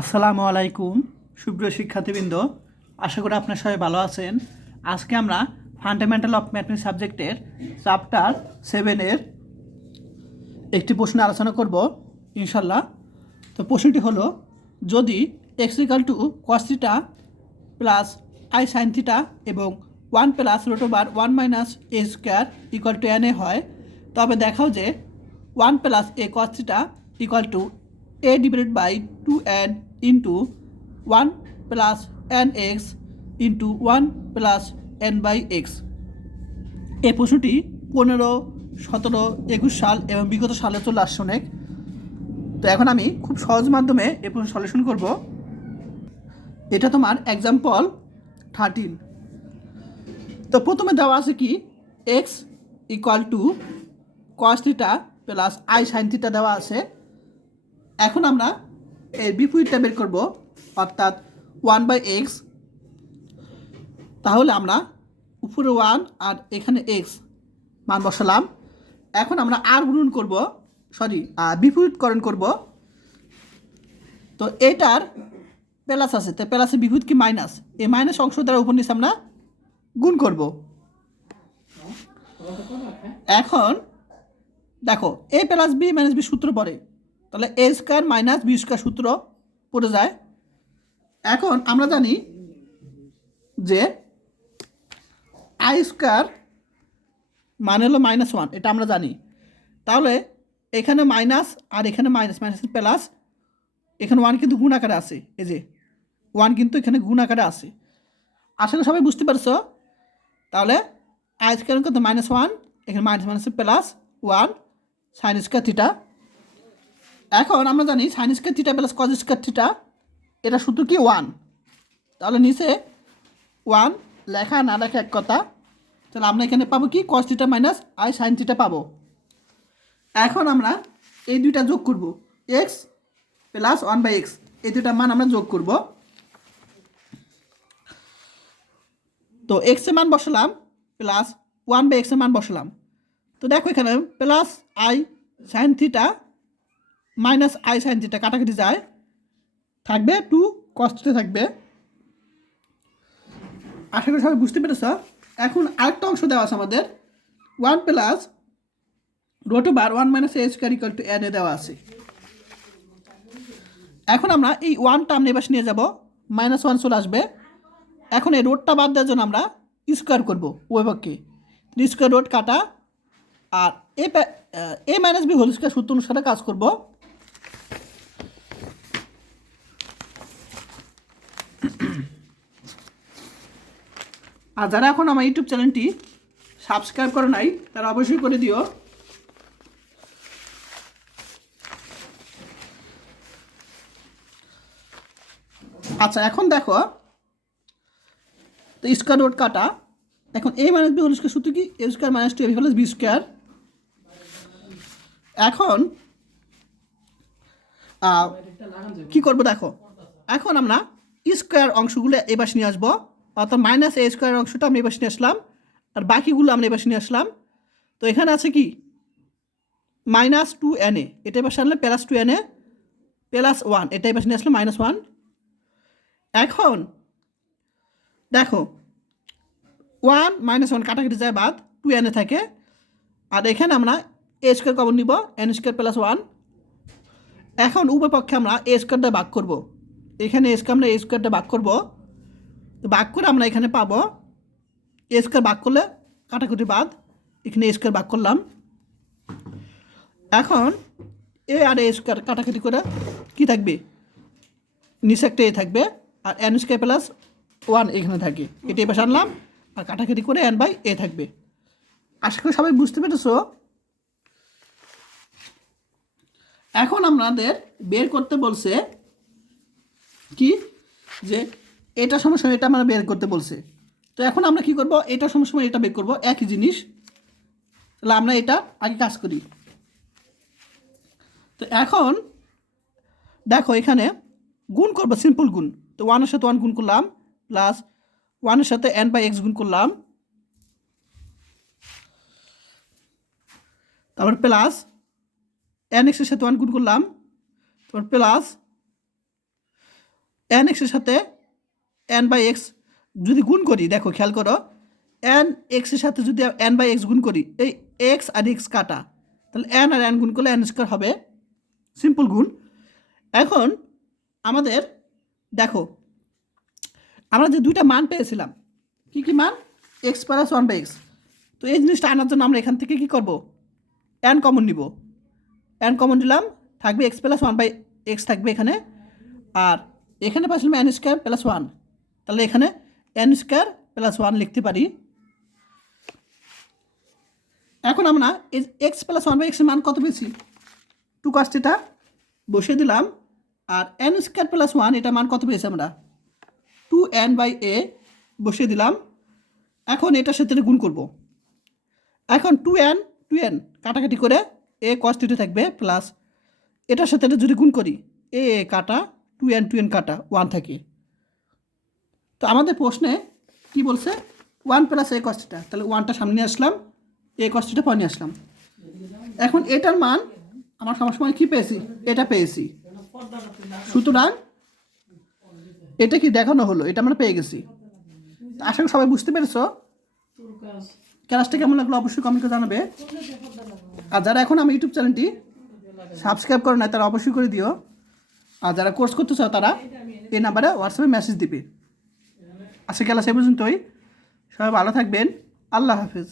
আসসালামু আলাইকুম সুপ্রিয় শিক্ষার্থীবৃন্দ, আশা করি আপনার সবাই ভালো আছেন। আজকে আমরা ফান্ডামেন্টাল অফ ম্যাথমেটিক্স সাবজেক্টের চ্যাপ্টার 7-এর একটি প্রশ্ন আলোচনা করব ইনশাল্লাহ। তো প্রশ্নটি হলো, যদি X equal to cos theta plus I sine theta এবং 1 plus root over 1 minus A square equal to N A হয়, তবে দেখাও যে 1 plus A cos theta equal to A divided by 2n into 1 plus N X into 1 plus N by X. এই প্রশ্নটি 15, 17, 21 সাল এবং বিগত সালে চলে আসছে অনেক। তো এখন আমি খুব সহজ মাধ্যমে এই প্রশ্ন সলিউশন করব। এটা তোমার এক্সাম্পল 13। তো প্রথমে দেওয়া আছে কি, X equal to cos theta plus I sine theta দেওয়া আছে। এখন আমরা এর বিপরীতটা বের করব, অর্থাৎ 1/x। তাহলে আমরা উপরে 1 আর এখানে x মান বসালাম। এখন আমরা আর গুণন করব, বিপরীতকরণ করব। তো এটার প্লাস আছে, তো প্লাসের বিপরীত কি মাইনাস, এই মাইনাস অংশ দ্বারা উপর নিচে আমরা গুণ করব। এখন দেখো, এ প্লাস বি মাইনাস বি সূত্র পড়ে, তাহলে এ স্কোয়ার মাইনাস বি স্কোয়ার সূত্র পড়ে যায়। এখন আমরা জানি যে আই স্কোয়ার মানে হলো -1, এটা আমরা জানি। তাহলে এখানে মাইনাস আর এখানে মাইনাস, মাইনাসের প্লাস, এখানে 1 কিন্তু গুণ আকারে আছে, এই যে 1 কিন্তু এখানে গুণ আকারে আছে। আসলে সবাই বুঝতে পারছো? তাহলে আই স্কোয়ার কত, -1, এখানে মাইনাস মাইনাসের প্লাস 1 সাইন স্কোয়ার থিটা। এখন আমরা জানি sine square theta plus cos square theta, এটা শুধু কি 1। তাহলে নিচে 1 লেখা না লেখা এক কথা। তাহলে আমরা এখানে পাবো কি, cos theta minus I sine theta পাবো। এখন আমরা এই দুইটা যোগ করব, এক্স প্লাস 1/x, এই দুইটা মান আমরা যোগ করব। তো এক্স এর মান বসালাম প্লাস 1/x এর মান বসালাম। তো দেখো এখানে plus I sine theta minus I sine theta কাটাকাটি যায়, থাকবে 2 কস থিটা থাকবে। আশা করি সবাই বুঝতে পেরেছ। এখন আরেকটা অংশ দেওয়া আছে আমাদের, 1 plus root over 1 minus A square equal to N A দেওয়া আছে। এখন আমরা এই 1টা আমরা এবার নিয়ে যাব, -1 চলে আসবে। এখন এই রোডটা বাদ দেওয়ার জন্য আমরা স্কোয়ার করবো উভয়পক্ষে, স্কোয়ার রোড কাটা, আর এ মাইনাস বি হোল স্কোয়ার সূত্র অনুসারে কাজ করব। আর যারা এখন আমার ইউটিউব চ্যানেলটি সাবস্ক্রাইব করে নাই, তারা অবশ্যই করে দিও। আচ্ছা, এখন দেখো, তো স্কোয়ার রোড কাটা। এখন a minus b whole square সূত্র কি, a square minus 2ab plus b square. এখন কি করব দেখো, এখন আমরা স্কোয়ার অংশগুলো এবার নিয়ে আসবো, অর্থাৎ মাইনাস এ স্কোয়ার অংশটা আমরা এবার নিয়ে আসলাম, আর বাকিগুলো আমরা এবার নিয়ে আসলাম। তো এখানে আছে কি, -2na, এটা এবার আসলে +2na প্লাস 1, এটা এবার নিয়ে আসলে -1। এখন দেখো 1 -1 কাটাকাটি যায়, বাদ 2na থাকে। আর এখানে আমরা এ স্কোয়ার কমন নিব, এন স্কোয়ার প্লাস 1। এখন উভয় পক্ষে আমরা এ স্কোয়ারটা ভাগ করব, এখানে এ স্কোয়ার আমরা এ স্কোয়ারটা ভাগ করব। তো ভাগ করে আমরা এখানে পাবো, এ স্কোয়ার ভাগ করলে কাটাকুটি বাদ, এখানে এ স্কোয়ার ভাগ করলাম। এখন এ আর এ স্কোয়ার কাটাকাটি করে কি থাকবে, নিচে একটা এ থাকবে, আর এন স্কোয়ার প্লাস 1 এখানে থাকে, এটা এবার আনলাম, আর কাটাকাটি করে n/a থাকবে। আশা করি সবাই বুঝতে পেরেছো। এখন আমাদের বের করতে বলছে কি, যে এটা সমস্যা, এটা আমরা বের করতে বলছে। তো এখন আমরা কি করব, এটা সমস্যা এটা বের করব, একই জিনিস। তাহলে আমরা এটা আগে কাজ করি। তো এখন দেখো এখানে গুণ করবো, সিম্পল গুণ। তো 1 এর সাথে 1 গুণ করলাম, প্লাস 1 এর সাথে n/x গুণ করলাম, তারপর প্লাস nx এর সাথে 1 গুণ করলাম, তারপর প্লাস এন এক্সের সাথে এন বাই এক্স যদি গুণ করি, দেখো খেয়াল করো, এন এক্সের সাথে যদি এন বাই এক্স গুণ করি, এই এক্স আর এক্স কাটা, তাহলে এন আর এন গুণ করলে এন স্কোয়ার হবে, সিম্পল গুণ। এখন আমাদের দেখো আমরা যে দুইটা মান পেয়েছিলাম, কি কি মান, X plus one by X, তো এই জিনিসটা আনার জন্য আমরা এখান থেকে কি করব, এন কমন নিব, এন কমন নিলাম, থাকবে X plus one by X থাকবে এখানে, আর এখানে পাচ্ছিলাম এন স্কোয়ার প্লাস ওয়ান, তাহলে এখানে এন স্কোয়ার প্লাস ওয়ান লিখতে পারি। এখন আমরা এক্স প্লাস ওয়ান বাই এক্সের মান কত পেয়েছি, 2 cos θ বসিয়ে দিলাম, আর এন স্কোয়ার প্লাস ওয়ান এটা মান কত পেয়েছি আমরা, 2n বাই এ বসিয়ে দিলাম। এখন এটার সাথে গুণ করব, এখন 2n কাটাকাটি করে এ cos θ থাকবে প্লাস এটার সাথে যদি গুণ করি এ কাটা 2n কাটা 1 থাকে। তো আমাদের প্রশ্নে কি বলছে, 1 প্লাস এ cos θ, তাহলে 1টা সামনে নিয়ে আসলাম, এ cos θ পরে নিয়ে আসলাম। এখন এটার মান আমার সময় কি পেয়েছি, এটা পেয়েছি, সুতরাং এটা কি দেখানো হলো, এটা আমরা পেয়ে গেছি। আশা করি সবাই বুঝতে পেরেছো। ক্লাসটা কেমন লাগলো অবশ্যই কমেন্ট করে জানাবে, আর যারা এখন আমার ইউটিউব চ্যানেলটি সাবস্ক্রাইব করে না তারা অবশ্যই করে দিও, আর যারা কোর্স করতে চাও তারা এই নাম্বারে হোয়াটসঅ্যাপে মেসেজ দিবে। আজকে ক্লাস এই পর্যন্তই, সবাই ভালো থাকবেন, আল্লাহ হাফেজ।